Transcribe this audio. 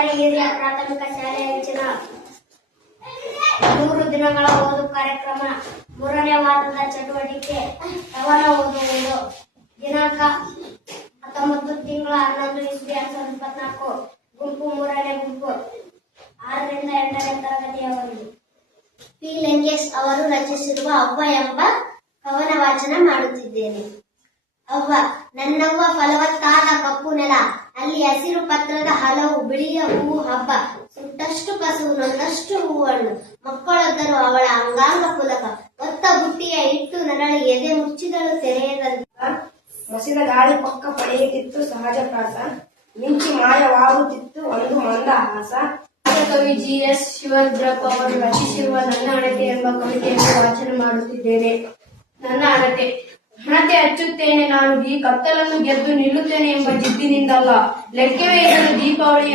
ಸರ್ಕಾರಿ ಹಿರಿಯ ಪ್ರಾಥಮಿಕ ಶಾಲೆ ಅಂಚಿನ 3 ದಿನಗಳ ಓದು ಕಾರ್ಯಕ್ರಮ. 3ನೇ ವಾರದ ಚಟುವಟಿಕೆ ಕವನ ಓದುವುದು. ದಿನಾಂಕ 19 ತಿಂಗಳ 11 ಇಸ್ವಿ 2024. ಗುಂಪು 3ನೇ ಗುಂಪು 6ರಿಂದ 8ನೇ ತರಗತಿಯವರೆಗೆ. ಪಿ ಲಂಕೇಶ್ ಅವರು ರಚಿಸಿರುವ ಅವ್ವ ಎಂಬ ಕವನ ವಾಚನ ಮಾಡುತ್ತಿದ್ದೇನೆ. ಅವ್ವ, ನನ್ನವ್ವ ಫಲವತ್ತಾದ ಕಪ್ಪು ನೆಲ, ಅಲ್ಲಿ ಹಸಿರು ಪತ್ರದ ಹಲವು, ಬಿಳಿಯ ಹೂವು ಹಬ್ಬ, ಸುಟ್ಟಷ್ಟು ಕಸುವು ನೊಂದಷ್ಟು ಹೂವಣ್ಣು, ಮಕ್ಕಳೊದ್ದರು ಅವಳ ಅಂಗಾಂಗ ಪುಲಕ, ಒತ್ತ ಬುಟ್ಟಿಯ ಇಟ್ಟು ನರಳಿ ಎದೆ ಮುಚ್ಚಿದಳು ತೆರೆಯದಂತ. ಮಸಿದ ಗಾಳಿ ಪಕ್ಕ ಪಡೆಯುತ್ತಿತ್ತು ಸಹಜ ಪ್ರಾಸ, ಮಿಂಚಿ ಮಾಯವಾಗುತ್ತಿತ್ತು ಒಂದು ಮಂದಹಾಸ. ಕವಿ ಜಿ.ಎಸ್. ಶಿವರುದ್ರಪ್ಪ ಅವರು ರಚಿಸಿರುವ ನನ್ನ ಹಣತೆ ಎಂಬ ಕವಿತೆಯನ್ನು ವಾಚನ ಮಾಡುತ್ತಿದ್ದೇನೆ. ನನ್ನ ಹಣತೆ ಹಚ್ಚುತ್ತೇನೆ ನಾನು, ಈ ಕತ್ತಲನ್ನು ಗೆದ್ದು ನಿಲ್ಲುತ್ತೇನೆ ಎಂಬ ಜಿದ್ದಿನಿಂದಲ್ಲ. ಲೆಕ್ಕವೇ ಇದನ್ನು ದೀಪಾವಳಿ